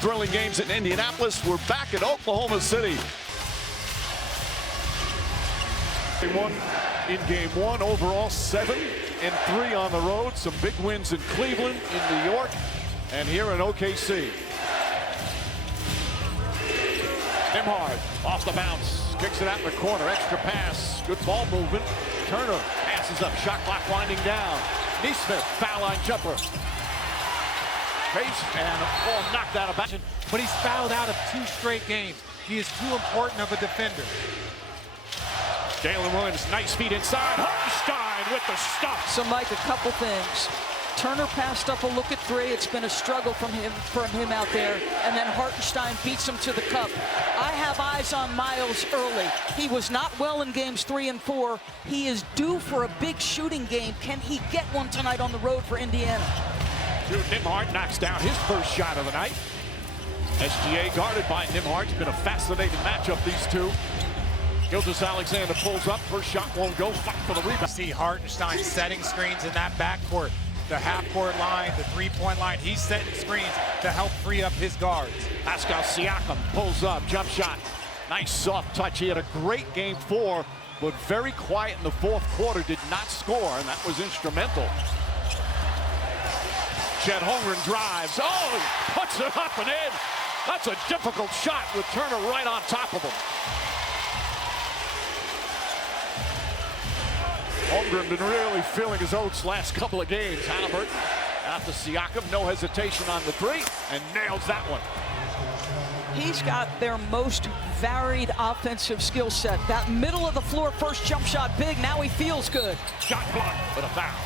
thrilling games in Indianapolis. We're back in Oklahoma City. They won in game one overall, 7-3 on the road. Some big wins in Cleveland, in New York, and here in OKC. Nembhard off the bounce, kicks it out in the corner, extra pass, good ball movement. Turner passes up, shot clock winding down. Nesmith, foul line jumper. Pace and ball knocked out of bounds. But he's fouled out of 2 straight games. He is too important of a defender. Jalen Williams, nice feet inside. Hartenstein with the stuff. So, Mike, a couple things. Turner passed up a look at 3. It's been a struggle from him out there. And then Hartenstein beats him to the cup. I have eyes on Miles early. He was not well in games 3 and 4. He is due for a big shooting game. Can he get one tonight on the road for Indiana? Nembhard knocks down his first shot of the night. SGA guarded by Nembhard. It's been a fascinating matchup, these two. Gilgeous-Alexander pulls up. First shot won't go. Fight for the rebound. See Hartenstein setting screens in that backcourt. The half-court line, the three-point line. He's setting screens to help free up his guards. Pascal Siakam pulls up. Jump shot. Nice soft touch. He had a great game 4, but very quiet in the fourth quarter. Did not score, and that was instrumental. Chet Holmgren drives. Oh, he puts it up and in. That's a difficult shot with Turner right on top of him. Holmgren been really feeling his oats last couple of games. Halliburton after Siakam, no hesitation on the 3, and nails that one. He's got their most varied offensive skill set. That middle of the floor first jump shot big. Now he feels good. Shot blocked, but a foul.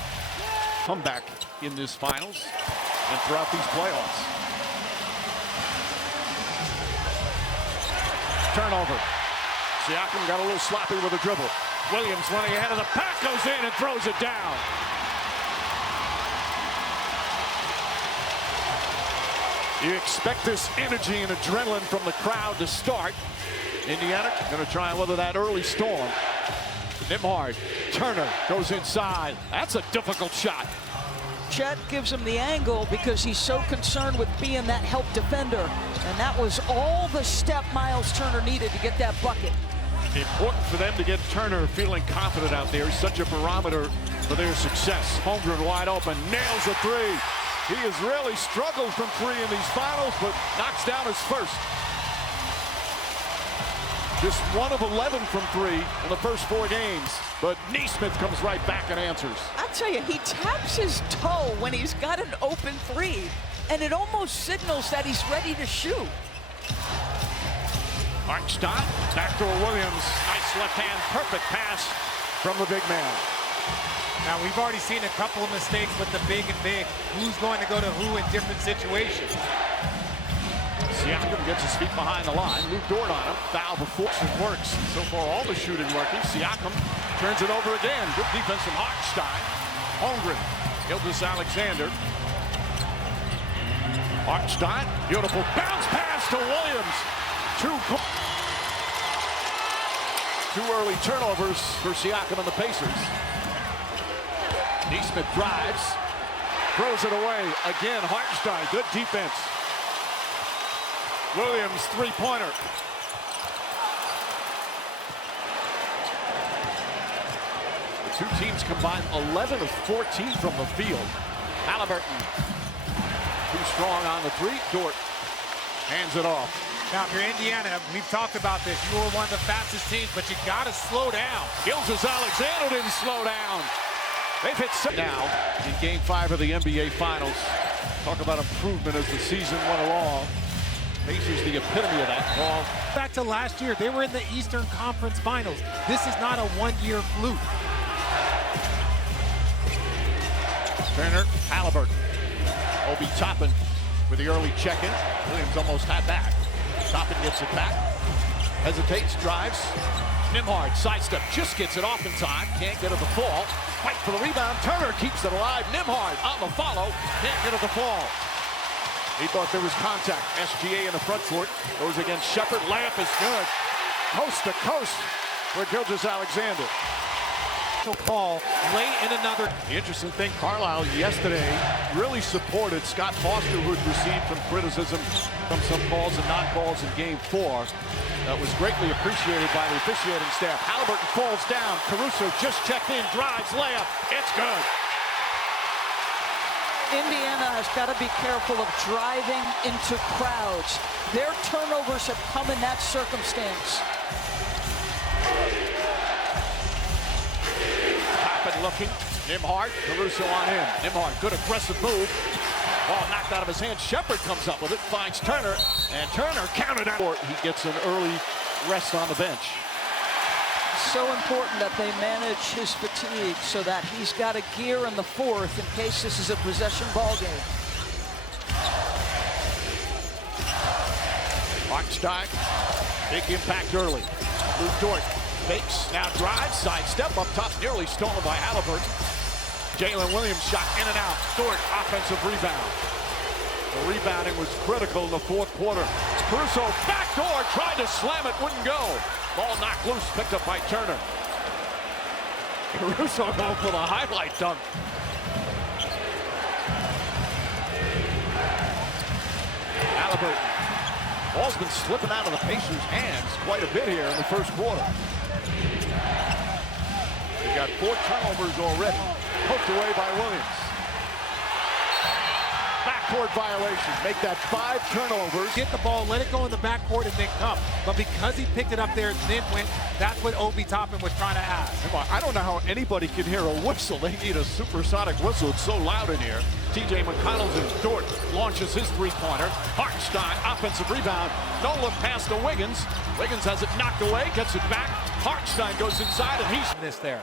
Comeback in this finals and throughout these playoffs. Turnover. Siakam got a little sloppy with a dribble. Williams running ahead of the pack, goes in and throws it down. You expect this energy and adrenaline from the crowd to start. Indiana going to try and weather that early storm. Nembhard, Turner goes inside. That's a difficult shot. Chet gives him the angle because he's so concerned with being that help defender. And that was all the step Miles Turner needed to get that bucket. Important for them to get Turner feeling confident out there. He's such a barometer for their success. Holmgren wide open, nails a 3. He has really struggled from 3 in these finals, but knocks down his first. Just 1 of 11 from 3 in the first 4 games. But Nesmith comes right back and answers. I tell you, he taps his toe when he's got an open 3, and it almost signals that he's ready to shoot. Hartenstein, backdoor Williams. Nice left hand, perfect pass from the big man. Now, we've already seen a couple of mistakes with the big and big. Who's going to go to who in different situations? Siakam gets his feet behind the line. Luke Dort on him. Foul before it works. So far, all the shooting working. Siakam turns it over again. Good defense from Hartenstein. Holmgren, Gilgeous-Alexander. Hartenstein, beautiful bounce pass to Williams. 2 early turnovers for Siakam and the Pacers. Nesmith drives, throws it away. Again, Hartenstein, good defense. Williams, 3-pointer. The 2 teams combined 11 of 14 from the field. Halliburton, too strong on the 3. Dort hands it off. Now, if you're Indiana, we've talked about this. You were one of the fastest teams, but you got to slow down. Gilgeous-Alexander didn't slow down. They've hit now in Game 5 of the NBA Finals. Talk about improvement as the season went along. Pacers the epitome of that ball. Back to last year, they were in the Eastern Conference Finals. This is not a one-year fluke. Turner, Halliburton. Obi Toppin with the early check-in. Williams almost had that. Toppin gets it back. Hesitates, drives. Nembhard, sidestep, just gets it off in time. Can't get it to fall. Fight for the rebound. Turner keeps it alive. Nembhard on the follow. Can't get it to fall. He thought there was contact. SGA in the front court. Goes against Shepard. Layup is good. Coast to coast for Gilgeous-Alexander. special call late in another. The interesting thing, Carlisle yesterday really supported Scott Foster, who had received some criticism from some calls and non-calls in Game 4. That was greatly appreciated by the officiating staff. Halliburton falls down. Caruso just checked in, drives, layup. It's good. Indiana has got to be careful of driving into crowds. Their turnovers have come in that circumstance. Toppin looking. Nembhard, Caruso on him. Nembhard, good aggressive move. Ball knocked out of his hand. Shepard comes up with it, finds Turner, and Turner counted out. He gets an early rest on the bench. So important that they manage his fatigue so that he's got a gear in the fourth in case this is a possession ball game. Hartenstein, big impact early. Lou Dort fakes, now drives, side step up top, nearly stolen by Halliburton. Jalen Williams shot in and out. Dort, offensive rebound. The rebounding was critical in the fourth quarter. Caruso, backdoor, tried to slam it, wouldn't go. Ball knocked loose, picked up by Turner. Caruso going for the highlight dunk. Halliburton. Ball's been slipping out of the Pacers' hands quite a bit here in the first quarter. They got 4 turnovers already. Poked away by Williams. Backcourt violation. Make that 5 turnovers. Get the ball, let it go in the backcourt, and then come. But because he picked it up there and then went, that's what Obi Toppin was trying to ask. I don't know how anybody can hear a whistle. They need a supersonic whistle. It's so loud in here. TJ McConnell's in. Dort launches his three-pointer. Hartenstein, offensive rebound. No look pass to Wiggins. Wiggins has it knocked away, gets it back. Hartenstein goes inside, and he's This there.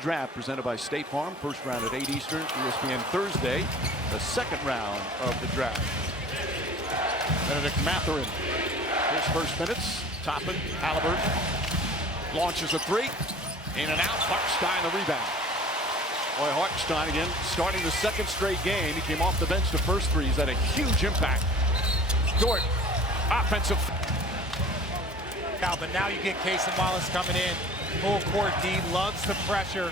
Draft presented by State Farm. First round at 8 Eastern, ESPN Thursday. The second round of the draft. Benedict Mathurin. His first minutes. Toppin, Halliburton. Launches a 3. In and out. Hartenstein the rebound. Boy, Hartenstein again starting the second straight game. He came off the bench the first 3. He's had a huge impact. Dort. Offensive. But now you get Cason Wallace coming in. Full court D, loves the pressure.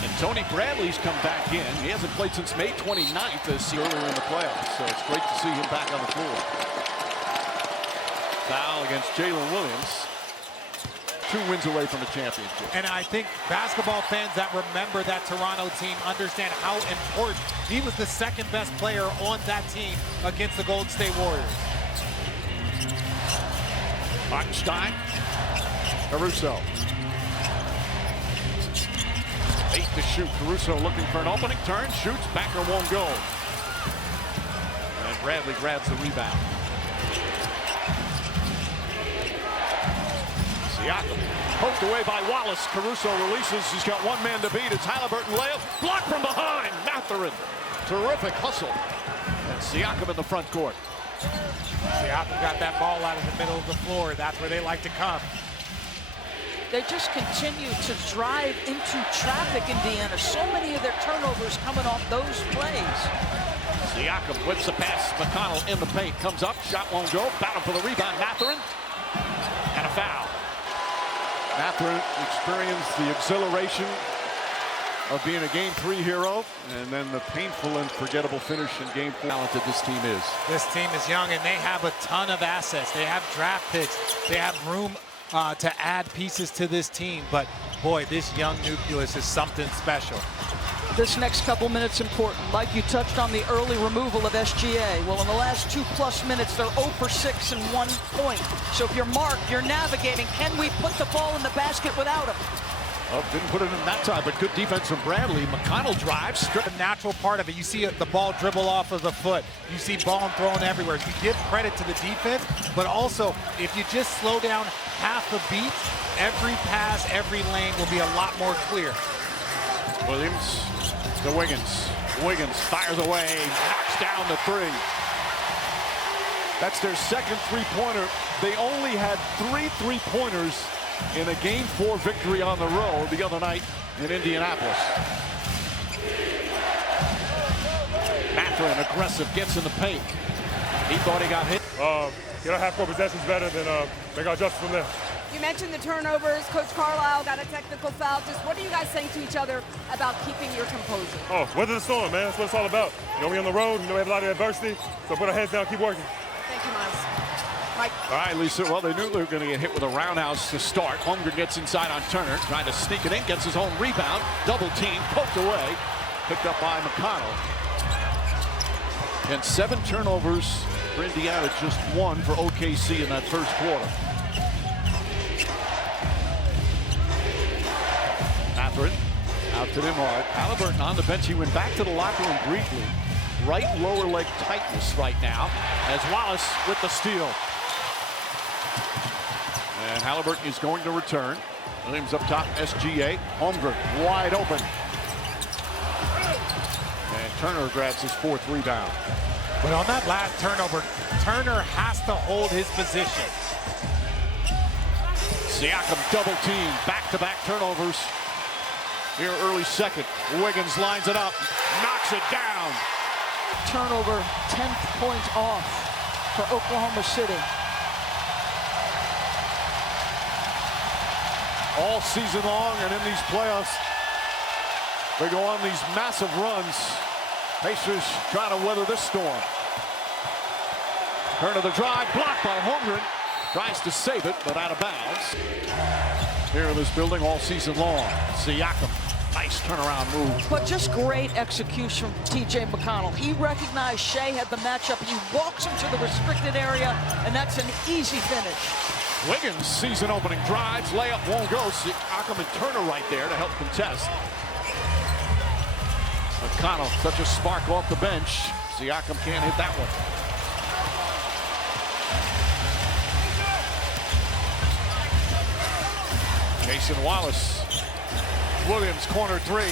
And Tony Bradley's come back in. He hasn't played since May 29th this year earlier in the playoffs, so it's great to see him back on the floor. Foul against Jalen Williams. 2 wins away from the championship. And I think basketball fans that remember that Toronto team understand how important. He was the second best player on that team against the Golden State Warriors. Hartenstein. Caruso. 8 to shoot. Caruso looking for an opening. Turn, shoots. Backer won't go. And Bradley grabs the rebound. Siakam poked away by Wallace. Caruso releases. He's got 1 man to beat. It's Halliburton layup. Blocked from behind. Mathurin. Terrific hustle. And Siakam in the front court. Siakam got that ball out of the middle of the floor. That's where they like to come. They just continue to drive into traffic, Indiana. So many of their turnovers coming off those plays. Siakam whips the pass. McConnell in the paint. Comes up. Shot won't go. Battle for the rebound. Mathurin. And a foul. Mathurin experienced the exhilaration of being a Game 3 hero, and then the painful and forgettable finish in Game 4. Talented this team is. This team is young, and they have a ton of assets. They have draft picks. They have room to add pieces to this team. But, boy, this young nucleus is something special. This next couple minutes important. Mike, you touched on the early removal of SGA. Well, in the last 2+ minutes, they're 0 for 6 and 1 point. So if you're Mark, you're navigating. Can we put the ball in the basket without him? Oh, didn't put it in that time, but good defense from Bradley. McConnell drives. The natural part of it, you see the ball dribble off of the foot. You see ball thrown everywhere. You give credit to the defense, but also if you just slow down half a beat, every pass, every lane will be a lot more clear. Williams to Wiggins. Wiggins fires away, knocks down the 3. That's their second 3-pointer. They only had 3 3-pointers in a Game 4 victory on the road the other night in Indianapolis. Mathurin aggressive, gets in the paint. He thought he got hit. Get our half-court possessions better, then make our adjustments from there. You mentioned the turnovers. Coach Carlisle got a technical foul. Just what are you guys saying to each other about keeping your composure? Oh, weather the storm, man. That's what it's all about. You know, we on the road. You know, we have a lot of adversity. So put our heads down, keep working. Thank you, Miles. Mike. All right, Lisa. Well, they knew they were going to get hit with a roundhouse to start. Holmgren gets inside on Turner, trying to sneak it in, gets his own rebound. Double team, poked away. Picked up by McConnell. And 7 turnovers for Indiana, just 1 for OKC in that first quarter. Mathurin out to Nembhard. Halliburton on the bench. He went back to the locker room briefly. Right lower leg tightness right now as Wallace with the steal. And Halliburton is going to return. Williams up top, SGA. Holmgren wide open. And Turner grabs his 4th rebound. But on that last turnover, Turner has to hold his position. Siakam double team, back-to-back turnovers. Here early second. Wiggins lines it up, knocks it down. Turnover, 10th point off for Oklahoma City. All season long and in these playoffs, they go on these massive runs. Pacers trying to weather this storm. Turn of the drive, blocked by Holmgren. Tries to save it, but out of bounds. Here in this building all season long. Siakam, nice turnaround move. But just great execution from T.J. McConnell. He recognized Shea had the matchup. He walks him to the restricted area, and that's an easy finish. Wiggins, season-opening drives, layup won't go. Siakam and Turner right there to help contest. McConnell, such a spark off the bench. Siakam can't hit that one. Jason Wallace. Williams, corner 3.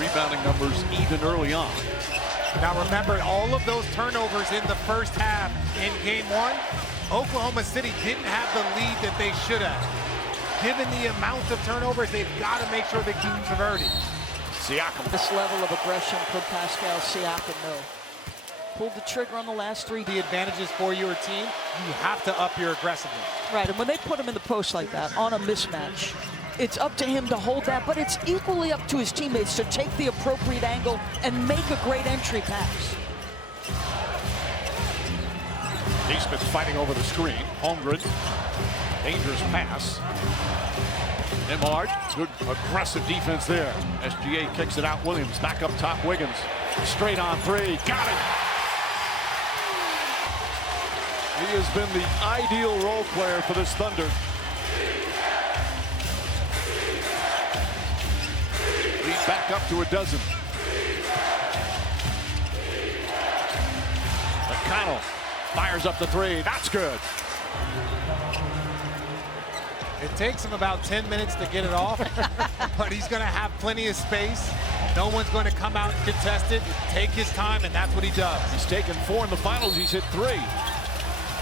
Rebounding numbers even early on. Now remember, all of those turnovers in the first half in game 1, Oklahoma City didn't have the lead that they should have. Given the amount of turnovers, they've got to make sure they keep converting. Siakam. This level of aggression could Pascal Siakam know. Pulled the trigger on the last 3. The advantages for your team, you have to up your aggressiveness. Right, and when they put him in the post like that, on a mismatch, it's up to him to hold that, but it's equally up to his teammates to take the appropriate angle and make a great entry pass. Nesmith fighting over the screen. Holmgren, dangerous pass. Nembhard, good aggressive defense there. SGA kicks it out. Williams back up top. Wiggins, straight on 3. Got it. He has been the ideal role player for this Thunder. Lead back up to a dozen. McConnell fires up the 3. That's good. It takes him about 10 minutes to get it off, but he's going to have plenty of space. No one's going to come out and contest it. Take his time, and that's what he does. He's taken 4 in the finals. He's hit 3.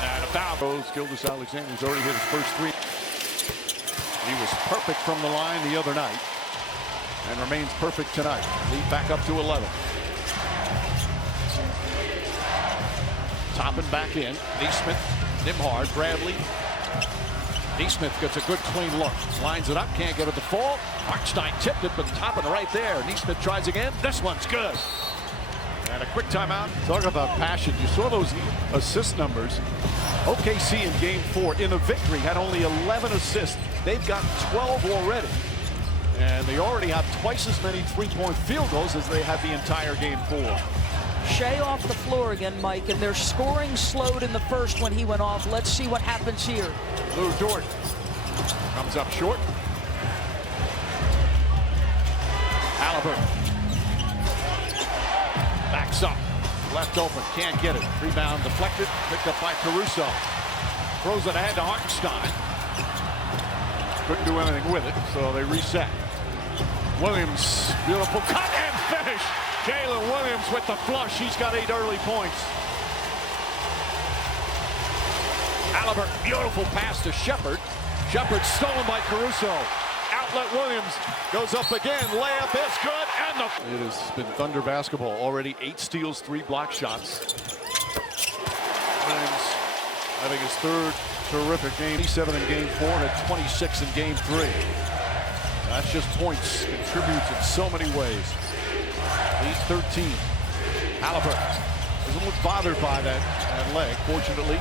And a foul goes. Gilgeous-Alexander's already hit his first 3. He was perfect from the line the other night and remains perfect tonight. Lead back up to 11. Toppin back in. Nesmith, Nembhard, Bradley. Nesmith gets a good clean look. Lines it up, can't get it to fall. Hartenstein tipped it, but Toppin right there. Nesmith tries again. This one's good. And a quick timeout. Talk about passion. You saw those assist numbers. OKC in game 4 in a victory had only 11 assists. They've got 12 already. And they already have twice as many three-point field goals as they had the entire game 4. Shea off the floor again, Mike, and their scoring slowed in the first when he went off. Let's see what happens here. Lou Dort comes up short. Halliburton backs up, left open, can't get it. Rebound deflected, picked up by Caruso. Throws it ahead to Hartenstein. Couldn't do anything with it, so they reset. Williams, beautiful cut and finish. Jalen Williams with the flush. He's got 8 early points. Halliburton, beautiful pass to Shepherd. Shepherd stolen by Caruso. Outlet Williams goes up again. Layup is good, and it has been Thunder basketball. Already 8 steals, 3 block shots. Having his third terrific game. 27 in game 4 and had 26 in game 3. That's just points. Contributes in so many ways. 8-13. Haliburton doesn't look bothered by that leg. Fortunately,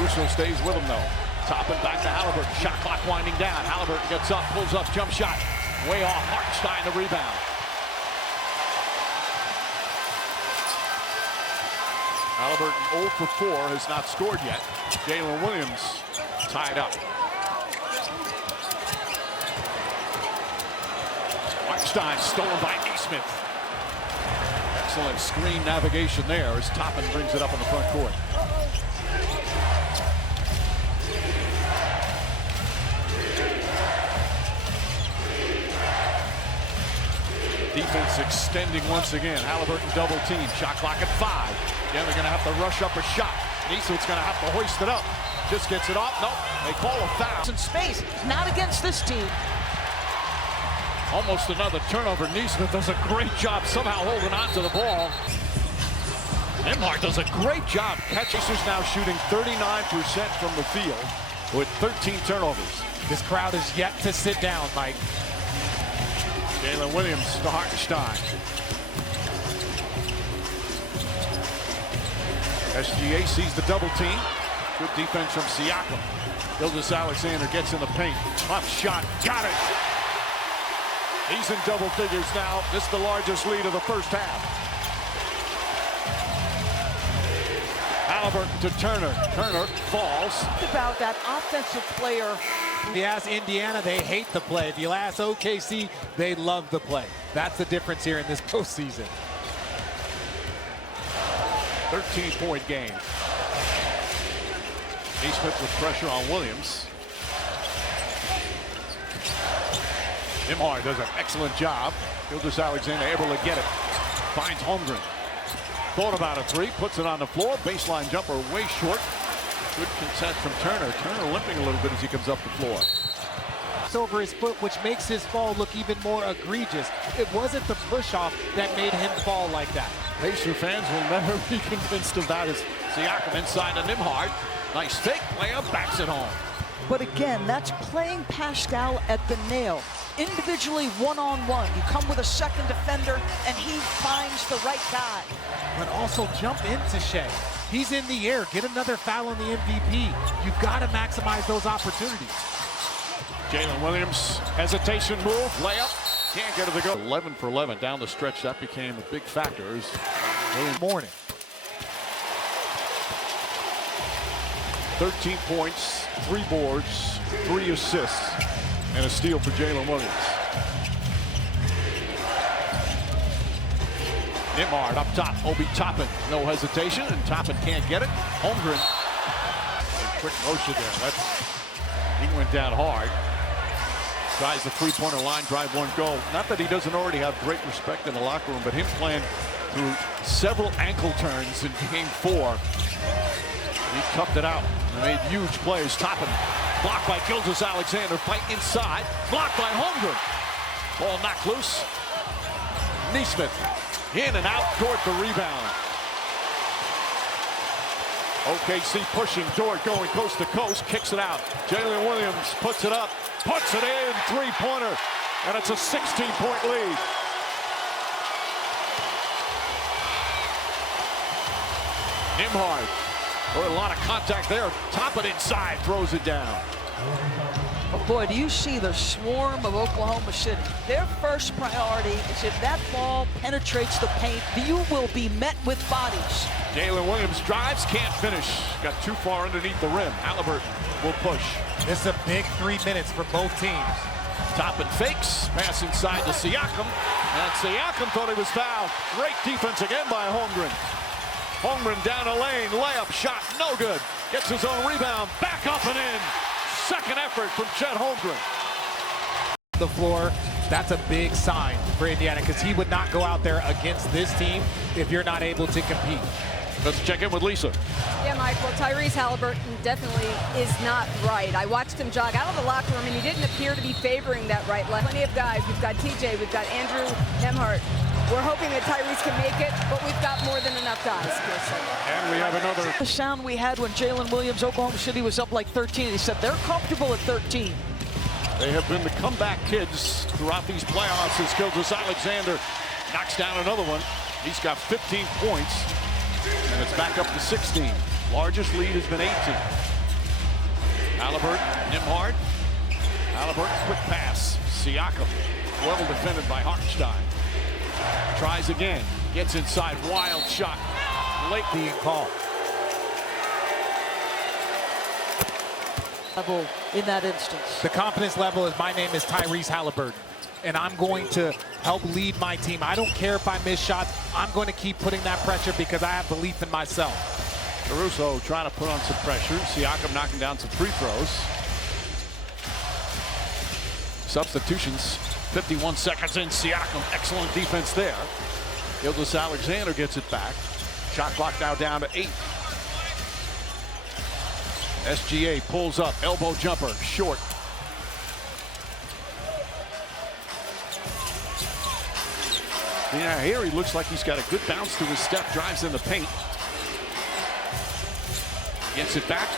Russo stays with him though. Toppin back to Haliburton. Shot clock winding down. Haliburton gets up, pulls up, jump shot. Way off. Hartenstein the rebound. Haliburton 0 for 4, has not scored yet. Jalen Williams tied up. Hartenstein stolen by Nesmith. Excellent screen navigation there as Toppin brings it up in the front court. Defense extending once again. Haliburton double team. Shot clock at 5. Again, they're going to have to rush up a shot. Nesmith's going to have to hoist it up. Just gets it off. Nope. They call a foul. In space, not against this team. Almost another turnover. Nesmith does a great job somehow holding on to the ball. Nembhard does a great job. Pacers now shooting 39% from the field with 13 turnovers. This crowd is yet to sit down, Mike. Jalen Williams to Hartenstein. SGA sees the double team. Good defense from Siakam. Gilgeous-Alexander gets in the paint. Up shot. Got it. He's in double figures now. This is the largest lead of the first half. Haliburton to Turner. Turner falls. Think about that offensive player. If you ask Indiana, they hate the play. If you ask OKC, they love the play. That's the difference here in this postseason. 13-point game. Nesmith with pressure on Williams. Nembhard does an excellent job. Gilgeous-Alexander able to get it. Finds Holmgren. Thought about a three, puts it on the floor. Baseline jumper way short. Good contest from Turner. Turner limping a little bit as he comes up the floor. It's over his foot, which makes his fall look even more egregious. It wasn't the push-off that made him fall like that. Pacer fans will never be convinced of that as Siakam inside to Nembhard. Nice fake layup, backs it home. But again, that's playing Pascal at the nail. Individually, one-on-one. You come with a second defender, and he finds the right guy. But also jump into Shea. He's in the air. Get another foul on the MVP. You've got to maximize those opportunities. Jalen Williams, hesitation move, layup. Can't get it to go. 11 for 11 down the stretch. That became a big factor. Morning. 13 points, 3 boards, 3 assists, and a steal for Jalen Williams. Nembhard up top, Obi Toppin, no hesitation, and Toppin can't get it. Holmgren, a quick motion there. He went down hard. Tries the three-pointer line, drive, one goal. Not that he doesn't already have great respect in the locker room, but him playing through several ankle turns in game 4. He cupped it out and made huge plays. Toppin blocked by Gilgeous-Alexander. Fight inside. Blocked by Holmgren. Ball knocked loose. Nesmith in and out. Dort the rebound. OKC pushing. Dort going coast to coast. Kicks it out. Jalen Williams puts it up. Puts it in. Three-pointer. And it's a 16-point lead. Nembhard. Oh, a lot of contact there. Toppin inside, throws it down. Oh boy, do you see the swarm of Oklahoma City? Their first priority is if that ball penetrates the paint, you will be met with bodies. Jalen Williams drives, can't finish. Got too far underneath the rim. Haliburton will push. This is a big 3 minutes for both teams. Toppin fakes, pass inside to Siakam, and Siakam thought he was fouled. Great defense again by Holmgren. Holmgren down a lane, layup, shot, no good. Gets his own rebound, back up and in. Second effort from Chet Holmgren. The floor, that's a big sign for Indiana because he would not go out there against this team if you're not able to compete. Let's check in with Lisa. Yeah, Mike, well, Tyrese Haliburton definitely is not right. I watched him jog out of the locker room, and he didn't appear to be favoring that right leg. Plenty of guys. We've got TJ, we've got Andrew Nembhard. We're hoping that Tyrese can make it, but we've got more than enough guys. And we have another. The sound we had when Jalen Williams, Oklahoma City, was up like 13. He said they're comfortable at 13. They have been the comeback kids throughout these playoffs as Gilgeous-Alexander knocks down another one. He's got 15 points, and it's back up to 16. Largest lead has been 18. Halliburton, Nembhard. Halliburton, quick pass. Siakam, well defended by Hartenstein. Tries again, gets inside, wild shot. Late being called. Level in that instance. The confidence level is, my name is Tyrese Halliburton, and I'm going to help lead my team. I don't care if I miss shots. I'm going to keep putting that pressure because I have belief in myself. Caruso trying to put on some pressure. Siakam knocking down some free throws. Substitutions, 51 seconds in. Siakam, excellent defense there. Gilgeous-Alexander gets it back. Shot clock now down to 8. SGA pulls up, elbow jumper, short. Yeah, here he looks like he's got a good bounce to his step, drives in the paint. Gets it back.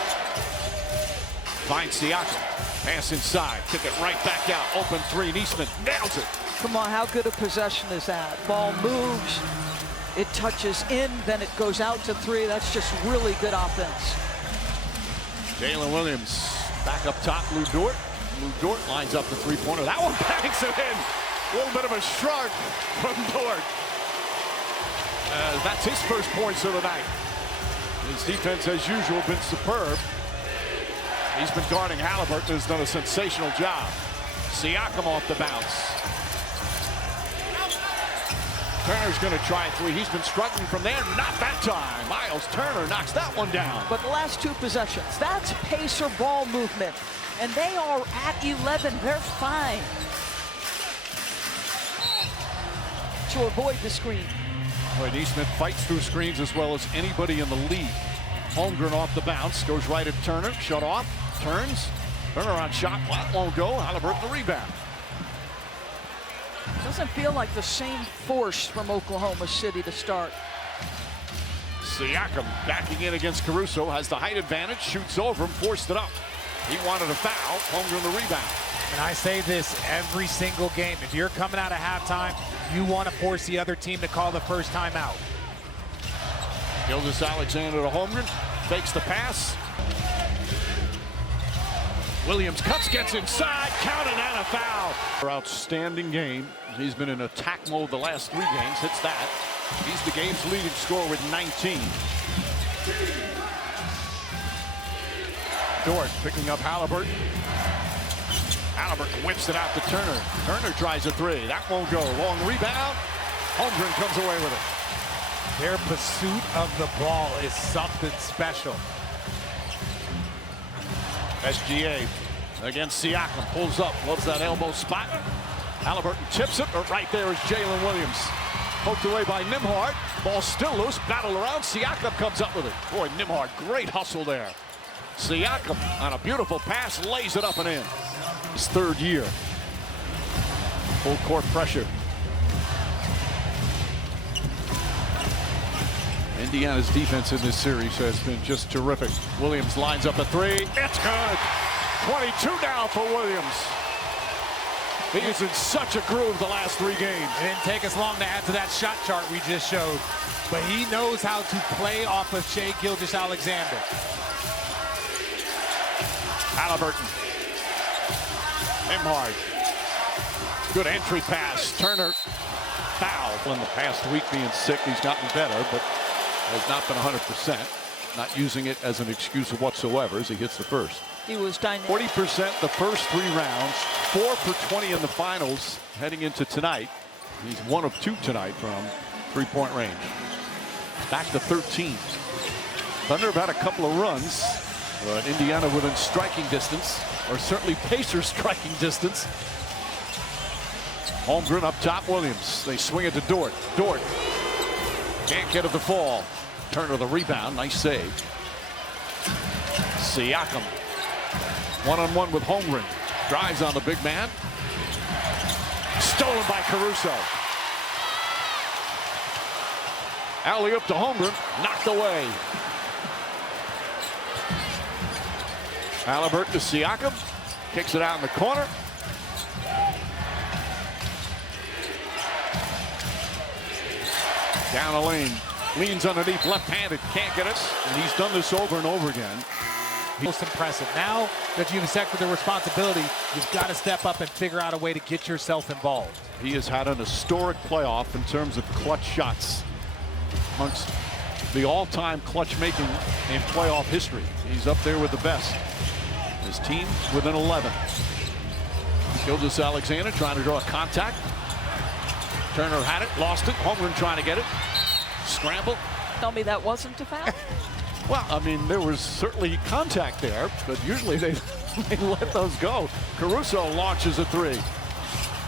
Finds Siakam. Pass inside, kick it right back out. Open three, Niesman nails it. Come on, how good a possession is that? Ball moves, it touches in, then it goes out to 3. That's just really good offense. Jalen Williams back up top, Lou Dort. Lou Dort lines up the three-pointer. That one banks it in. A little bit of a shrug from Dort. That's his first points of the night. His defense, as usual, been superb. He's been guarding Halliburton, who's done a sensational job. Siakam off the bounce. Turner's going to try 3. He's been struggling from there. Not that time. Miles Turner knocks that one down. But the last 2 possessions, that's Pacer ball movement. And they are at 11. They're fine to avoid the screen. Boy, Neesmith fights through screens as well as anybody in the league. Holmgren off the bounce, goes right at Turner, shut off, turns. Turner on shot clock, won't go. Halliburton the rebound. Doesn't feel like the same force from Oklahoma City to start. Siakam backing in against Caruso, has the height advantage, shoots over him, forced it up. He wanted a foul, Holmgren the rebound. And I say this every single game. If you're coming out of halftime, you want to force the other team to call the first time out. Gilgeous-Alexander to Holmgren, fakes the pass. Williams cuts, gets inside, counted and a foul. Outstanding game. He's been in attack mode the last 3 games, hits that. He's the game's leading scorer with 19. Dort picking up Halliburton. Halliburton whips it out to Turner. Turner tries a 3. That won't go. Long rebound. Holmgren comes away with it. Their pursuit of the ball is something special. SGA against Siakam. Pulls up. Loves that elbow spot. Halliburton tips it. But right there is Jalen Williams. Poked away by Nembhard. Ball still loose. Battle around. Siakam comes up with it. Boy, Nembhard, great hustle there. Siakam on a beautiful pass. Lays it up and in. His 3rd year. Full court pressure. Indiana's defense in this series has been just terrific. Williams lines up a 3. It's good. 22 now for Williams. He is in such a groove the last 3 games. It didn't take us long to add to that shot chart we just showed. But he knows how to play off of Shai Gilgeous-Alexander. Halliburton. Nembhard. Good entry pass. Turner. Foul. In the past week being sick, he's gotten better, but has not been 100%. Not using it as an excuse whatsoever as he hits the first. He was dynamic. 40% the first 3 rounds. 4 for 20 in the finals heading into tonight. He's 1 of 2 tonight from 3-point range. Back to 13. Thunder have had a couple of runs. But Indiana within striking distance, or certainly Pacers striking distance. Holmgren up top, Williams. They swing it to Dort. Dort can't get at the fall. Turner the rebound, nice save. Siakam, one-on-one with Holmgren. Drives on the big man. Stolen by Caruso. Alley-oop to Holmgren, knocked away. Halliburton to Siakam, kicks it out in the corner. Down the lane, leans underneath, left-handed, can't get it, and he's done this over and over again. Most impressive. Now that you've accepted the responsibility, you've got to step up and figure out a way to get yourself involved. He has had an historic playoff in terms of clutch shots. Amongst the all-time clutch making in playoff history. He's up there with the best. His team within 11. Gilgeous-Alexander trying to draw a contact. Turner had it, lost it. Holmgren trying to get it. Scramble. Tell me that wasn't a foul? Well, I mean, there was certainly contact there, but usually they let those go. Caruso launches a three.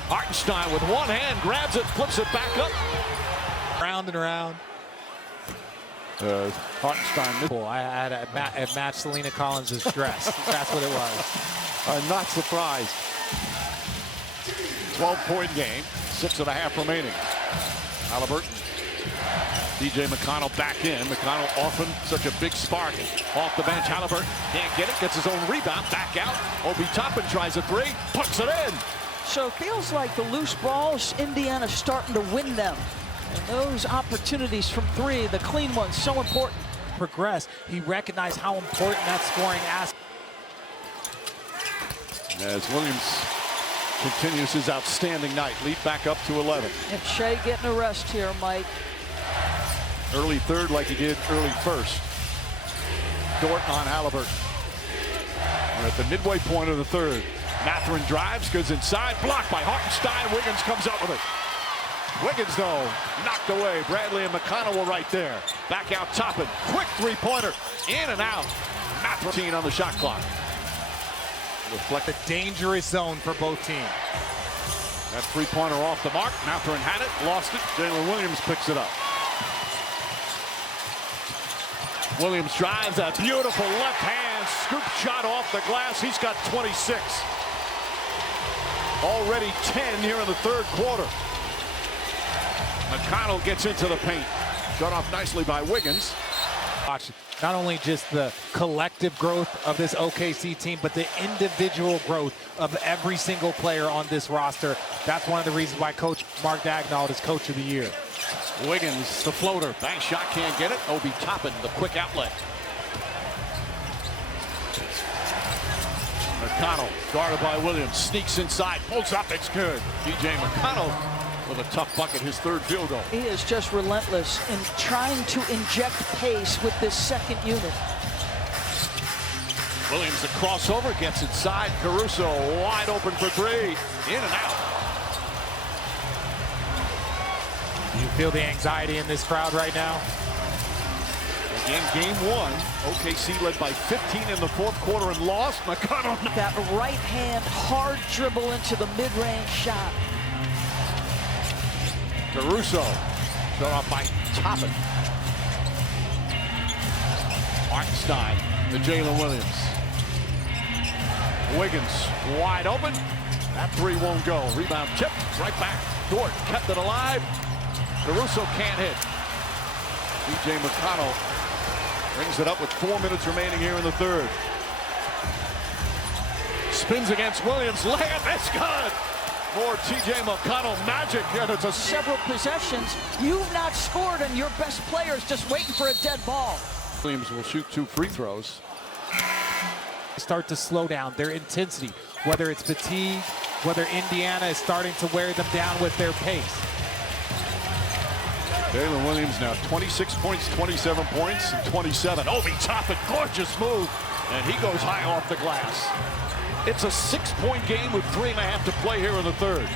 Hartenstein with one hand grabs it, flips it back up. Round and around. Hartenstein. Cool. I had it matched Selena Collins' dress. That's what it was. I'm not surprised. 12-point game, 6.5 remaining. Halliburton. DJ McConnell back in. McConnell often such a big spark. Off the bench, Halliburton can't get it. Gets his own rebound. Back out. Obi Toppin tries a three. Puts it in. So it feels like the loose balls, Indiana's starting to win them. And those opportunities from three, the clean ones, so important. Progress. He recognized how important that scoring aspect. As Williams continues his outstanding night. Lead back up to 11. And Shea getting a rest here, Mike. Early third like he did early first. Dort on Halliburton. We're at the midway point of the third. Mathurin drives, goes inside, blocked by Hartenstein. Wiggins comes up with it. Wiggins, though, knocked away. Bradley and McConnell were right there. Back out Toppin. Quick three-pointer. In and out. Mathurin on the shot clock. Reflect a dangerous zone for both teams. That three-pointer off the mark. Mathurin had it, lost it. Jalen Williams picks it up. Williams drives a beautiful left hand scoop shot off the glass. He's got 26. Already 10 here in the third quarter. McConnell gets into the paint. Shut off nicely by Wiggins. Watch not only just the collective growth of this OKC team, but the individual growth of every single player on this roster. That's one of the reasons why Coach Mark Daigneault is Coach of the Year. Wiggins, the floater. Bank shot, can't get it. Obi Toppin, the quick outlet. McConnell, guarded by Williams, sneaks inside, pulls up, it's good. DJ McConnell with a tough bucket, his third field goal. He is just relentless in trying to inject pace with this second unit. Williams, a crossover, gets inside. Caruso wide open for three. In and out. You feel the anxiety in this crowd right now? Again, game one. OKC led by 15 in the fourth quarter and lost. McConnell. That right hand hard dribble into the mid-range shot. Caruso. Shut off by Toppin. Hartenstein to Jalen Williams. Wiggins wide open. That three won't go. Rebound tip. Right back. Dort kept it alive. Caruso can't hit. DJ McConnell brings it up with 4 minutes remaining here in the third. Spins against Williams. Layup. It's good. More TJ McConnell magic. Yeah, there's a Several possessions. You've not scored, and your best player is just waiting for a dead ball. Williams will shoot 2 free throws. Start to slow down their intensity, whether it's fatigue, whether Indiana is starting to wear them down with their pace. Jalen Williams now 26 points, 27 points, and 27. Obi Toppin, gorgeous move, and he goes high off the glass. It's a 6-point game with 3.5 to play here in the third.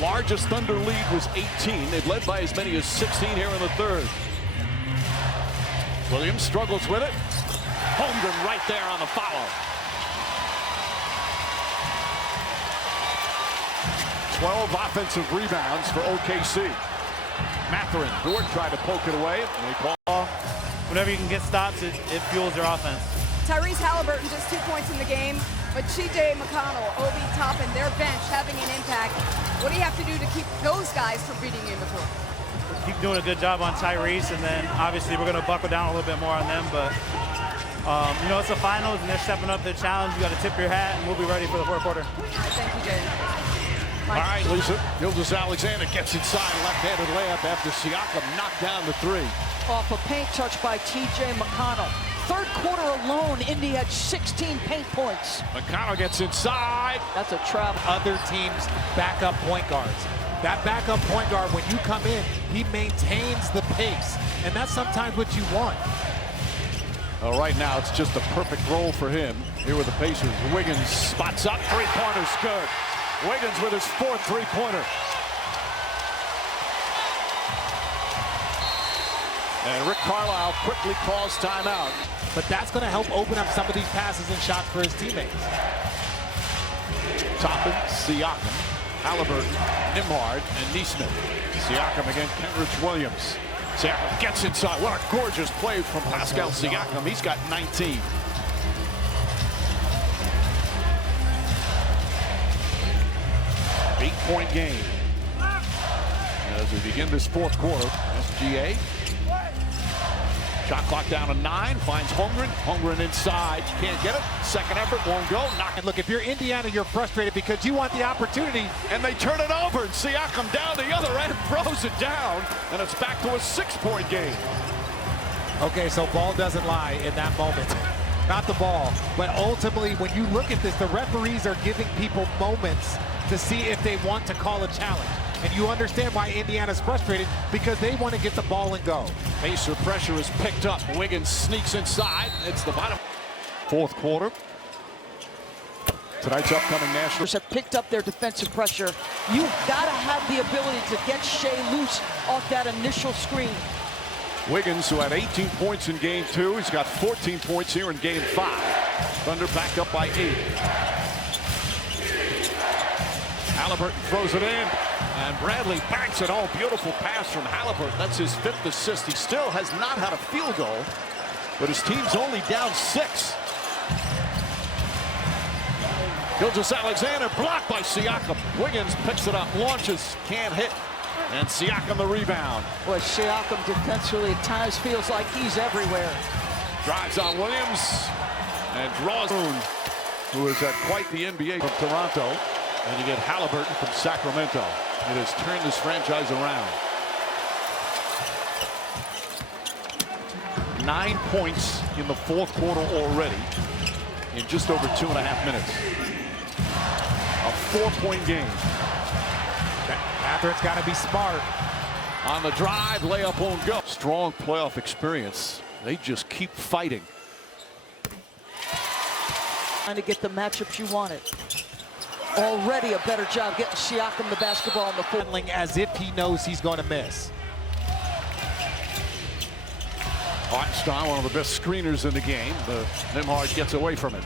Largest Thunder lead was 18. They've led by as many as 16 here in the third. Williams struggles with it. Holmgren right there on the follow. 12 offensive rebounds for OKC. Mathurin, Dort tried to poke it away, and they call. Whenever you can get stops, it fuels your offense. Tyrese Halliburton just 2 points in the game, but TJ McConnell, Obi Toppin, their bench having an impact. What do you have to do to keep those guys from beating you in the fourth? keep doing a good job on Tyrese, and then obviously we're going to buckle down a little bit more on them. But you know, it's the finals, and they're stepping up to the challenge. You got to tip your hat, and we'll be ready for the fourth quarter. All right, thank you, Jaden. All right, Lisa. Gilgeous-Alexander gets inside, left-handed layup after Siakam knocked down the three. Off a paint touch by T.J. McConnell. Third quarter alone, Indy had 16 paint points. McConnell gets inside. That's a travel. Other teams' backup point guards. That backup point guard, when you come in, he maintains the pace, and that's sometimes what you want. Well, right now, it's just a perfect role for him. Here with the Pacers, Wiggins spots up, three-pointer's good. Wiggins with his fourth three-pointer. And Rick Carlisle quickly calls timeout. But that's going to help open up some of these passes and shots for his teammates. Toppin, Siakam, Halliburton, Nembhard, and Nesmith. Siakam against Kenrich Williams. Siakam gets inside. What a gorgeous play from Pascal Siakam. He's got 19. Eight-point game. As we begin this fourth quarter, SGA. Shot clock down to 9, finds Holmgren. Holmgren inside, can't get it. Second effort, won't go. And look, if you're Indiana, you're frustrated because you want the opportunity. And they turn it over, and Siakam down the other end, throws it down, and it's back to a 6-point game. Okay, so ball doesn't lie in that moment. Not the ball, but ultimately, when you look at this, the referees are giving people moments to see if they want to call a challenge. And you understand why Indiana's frustrated, because they want to get the ball and go. Pacer pressure is picked up. Wiggins sneaks inside. It's the bottom. Fourth quarter. Tonight's upcoming national. Have picked up their defensive pressure. You've got to have the ability to get Shea loose off that initial screen. Wiggins, who had 18 points in game 2, he's got 14 points here in game 5. Thunder back up by 8. Halliburton throws it in, and Bradley banks it. Oh, beautiful pass from Halliburton. That's his 5th assist. He still has not had a field goal, but his team's only down 6. Gilgeous-Alexander blocked by Siakam. Wiggins picks it up, launches, can't hit, and Siakam the rebound. Boy, Siakam defensively at times feels like he's everywhere. Drives on Williams and draws Moon, who is at quite the NBA from Toronto. And you get Halliburton from Sacramento. It has turned this franchise around. 9 points in the fourth quarter already in just over 2.5 minutes. A 4-point game. Matherin's got to be smart. On the drive, layup won't go. Strong playoff experience. They just keep fighting. Trying to get the matchups you wanted. Already a better job getting Siakam the basketball on the floor. As if he knows he's going to miss. Hartenstein, one of the best screeners in the game. The Nembhard gets away from it.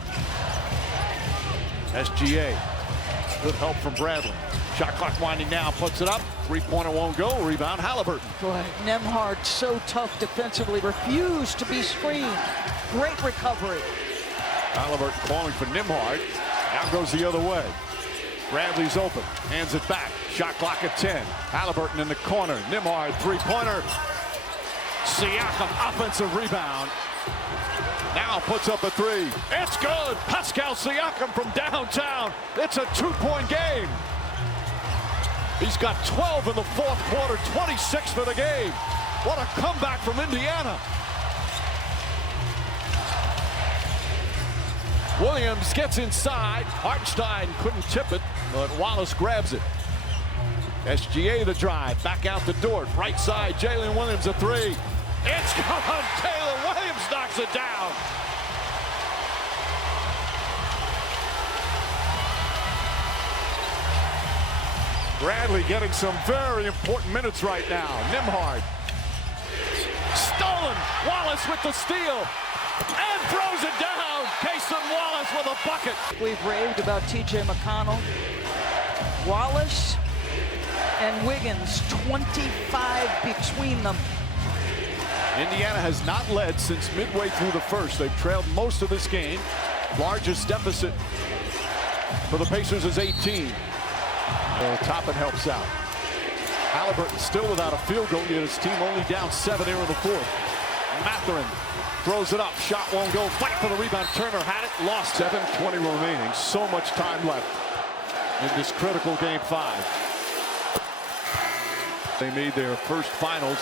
SGA. Good help from Bradley. Shot clock winding down, puts it up. Three-pointer won't go. Rebound, Halliburton. Boy, Nembhard so tough defensively. Refused to be screened. Great recovery. Halliburton calling for Nembhard. Now goes the other way. Bradley's open. Hands it back. Shot clock at 10. Halliburton in the corner. Nembhard, three-pointer. Siakam, offensive rebound. Now puts up a 3. It's good. Pascal Siakam from downtown. It's a 2-point game. He's got 12 in the fourth quarter, 26 for the game. What a comeback from Indiana. Williams gets inside. Hartenstein couldn't tip it, but Wallace grabs it. SGA the drive, back out the door. Right side, Jalen Williams a 3. It's gone. Taylor Williams knocks it down. Bradley getting some very important minutes right now. Nembhard. Stolen. Wallace with the steal. And throws it down. Cason Wallace with a bucket. We've raved about T.J. McConnell. Wallace and Wiggins, 25 between them. Indiana has not led since midway through the first. They've trailed most of this game. Largest deficit for the Pacers is 18. Toppin helps out. Halliburton still without a field goal, yet his team only down 7 here in the fourth. Mathurin throws it up, shot won't go, fight for the rebound. Turner had it, lost. 7:20 remaining, so much time left in this critical game 5. They made their first finals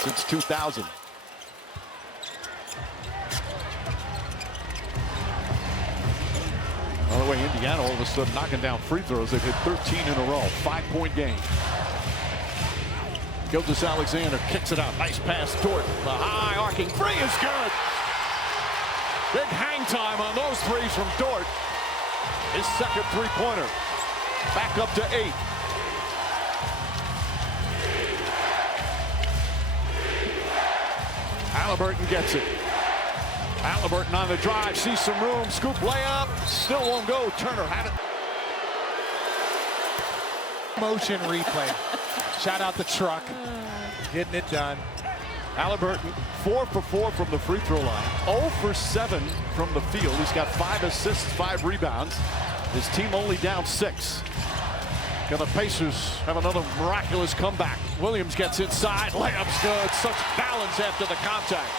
since 2000. By the way, Indiana all of a sudden knocking down free throws. They've hit 13 in a row. 5-point game. Gilgeous-Alexander kicks it out. Nice pass. Dort. The high arcing three is good. Big hang time on those threes from Dort. His second three-pointer. Back up to 8. Halliburton gets it. Halliburton on the drive, sees some room, scoop layup, still won't go. Turner had it. Motion replay. Shout out the truck. Getting it done. Halliburton 4 for 4 from the free throw line. 0 for 7 from the field. He's got 5 assists, 5 rebounds. His team only down 6. Can the Pacers have another miraculous comeback? Williams gets inside, layup's good. Such balance after the contact.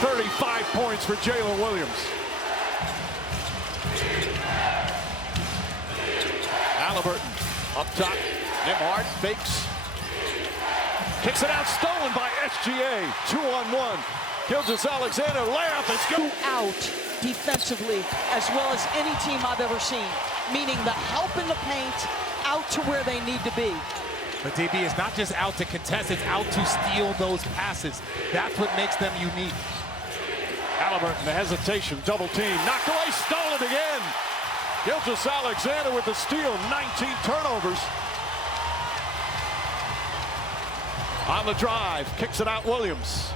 35 points for Jalen Williams. Halliburton up top. Nembhard fakes. Kicks it out, stolen by SGA. 2-on-1. Gilgeous-Alexander, layup is good. Out defensively as well as any team I've ever seen. Meaning the help in the paint, out to where they need to be. But DB is not just out to contest, it's out to steal those passes. That's what makes them unique. Halliburton, the hesitation, double team, knocked away, stolen again. Gilgeous-Alexander with the steal, 19 turnovers. On the drive, kicks it out, Williams.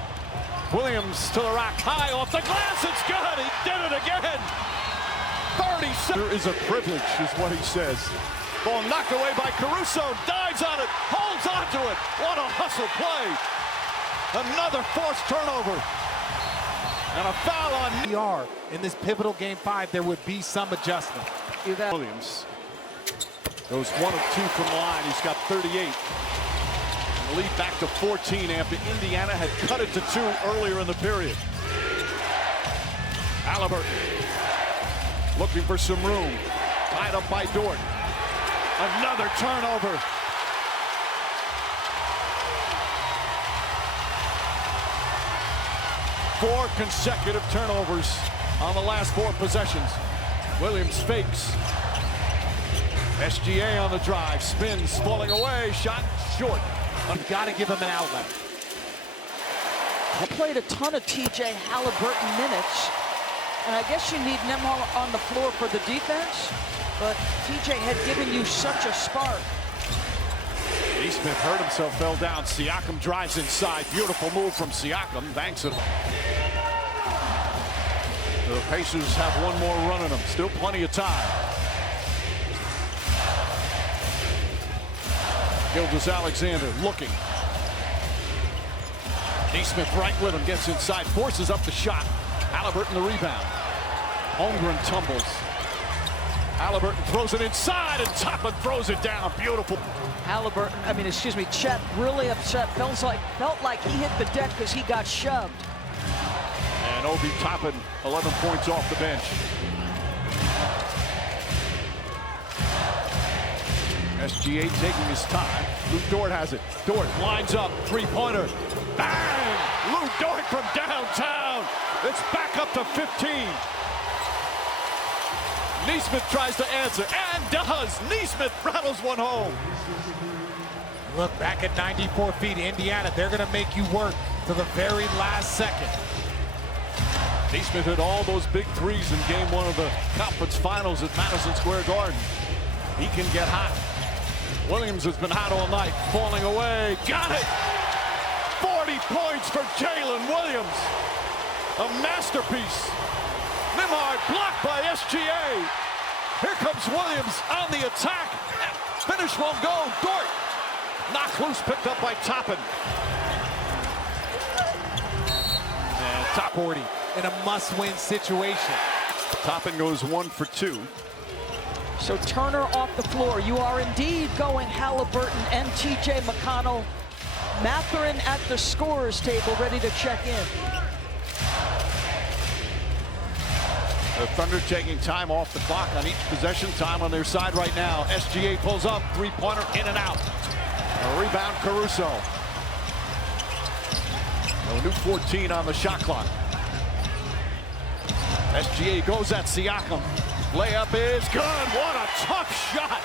Williams to the rack, high off the glass, it's good, he did it again. 37 is a privilege, is what he says. Ball knocked away by Caruso, dives on it, holds onto it. What a hustle play. Another forced turnover. And a foul on in this pivotal game 5, there would be some adjustment. Williams. Goes 1 of 2 from the line. He's got 38. And the lead back to 14 after Indiana had cut it to 2 earlier in the period. Halliburton looking for some room. Tied up by Dort. Another turnover. Four consecutive turnovers on the last 4 possessions. Williams fakes. SGA on the drive, spins, falling away, shot short. You've got to give him an outlet. I played a ton of TJ Halliburton minutes, and I guess you need Nembhard on the floor for the defense, but TJ had given you such a spark. Neesmith hurt himself, fell down. Siakam drives inside. Beautiful move from Siakam. Banks it. The Pacers have one more run in them. Still plenty of time. Gilgeous-Alexander looking. Neesmith right with him. Gets inside. Forces up the shot. Halliburton the rebound. Holmgren tumbles. Halliburton throws it inside, and Toppin throws it down. Beautiful. Chet really upset. Felt like he hit the deck because he got shoved. And Obi Toppin, 11 points off the bench. SGA taking his time. Lou Dort has it. Dort lines up, three-pointer. Bang! Lou Dort from downtown. It's back up to 15. Neesmith tries to answer, and does. Neesmith rattles one home. Look, back at 94 feet, Indiana, they're going to make you work to the very last second. Neesmith hit all those big threes in game 1 of the conference finals at Madison Square Garden. He can get hot. Williams has been hot all night, falling away. Got it! 40 points for Jalen Williams. A masterpiece. Nembhard blocked by SGA. Here comes Williams on the attack. Finish won't go. Dort knocked loose, picked up by Toppin. And Top 40 in a must-win situation. Toppin goes 1 for 2. So Turner off the floor. You are indeed going Halliburton and TJ McConnell. Mathurin at the scorer's table, ready to check in. The Thunder taking time off the clock on each possession, time on their side right now. SGA pulls up, three-pointer in and out. A rebound, Caruso. A new 14 on the shot clock. SGA goes at Siakam. Layup is good. What a tough shot.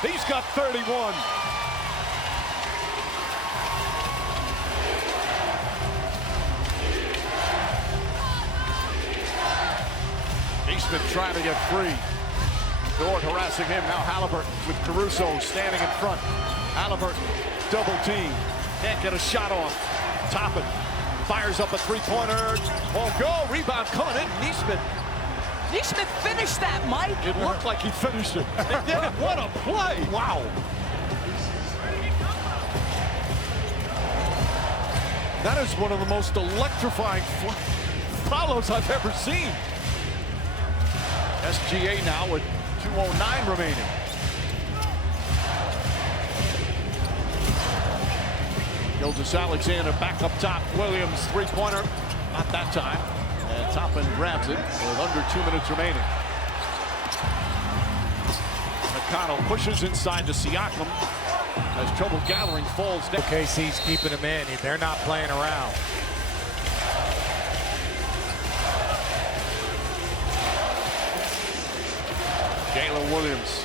He's got 31. Eastman trying to get free. Dort harassing him. Now Halliburton with Caruso standing in front. Halliburton double team. Can't get a shot off. Toppin fires up a three-pointer. Won't go. Rebound coming in. Neesmith. Neesmith finished that, Mike. It looked like he finished it. It did. What a play. Wow. That is one of the most electrifying follows I've ever seen. SGA now with 2:09 remaining. Gilgeous-Alexander back up top. Williams three-pointer. Not that time. And Toppin grabs it with under 2 minutes remaining. McConnell pushes inside to Siakam. Has trouble gathering, falls down. KC's keeping him in. They're not playing around. Jalen Williams,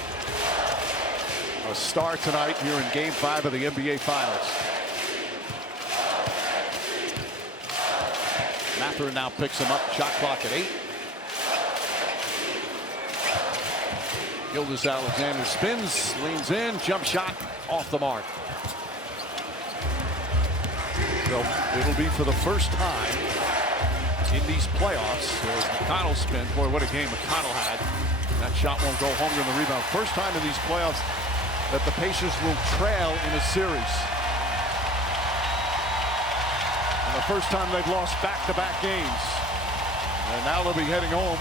a star tonight here in Game 5 of the NBA Finals. Mathurin now picks him up. Shot clock at 8. Gilgeous-Alexander spins, leans in, jump shot off the mark. So it'll be for the first time in these playoffs. As McConnell spins, boy, what a game McConnell had. That shot won't go home in the rebound. First time in these playoffs that the Pacers will trail in a series. And the first time they've lost back-to-back games. And now they'll be heading home,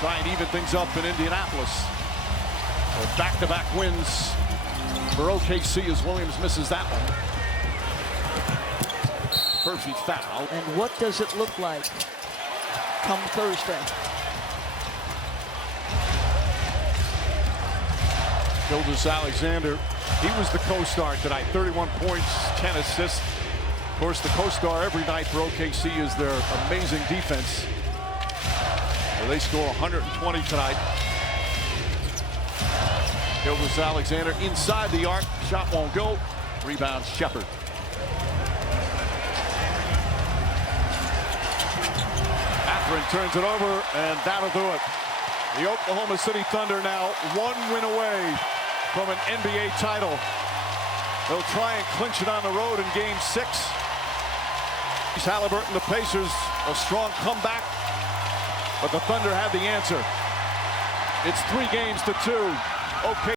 try and even things up in Indianapolis. Back-to-back wins for OKC as Williams misses that one. Perfect foul. And what does it look like come Thursday? Gilgeous-Alexander, he was the co-star tonight. 31 points, 10 assists. Of course, the co-star every night for OKC is their amazing defense. So they score 120 tonight. Gilgeous-Alexander inside the arc. Shot won't go. Rebound, Shepherd. Mathurin turns it over, and that'll do it. The Oklahoma City Thunder now 1 win away from an NBA title. They'll try and clinch it on the road in Game 6. Halliburton, the Pacers, a strong comeback, but the Thunder had the answer. It's 3 games to 2. Okay.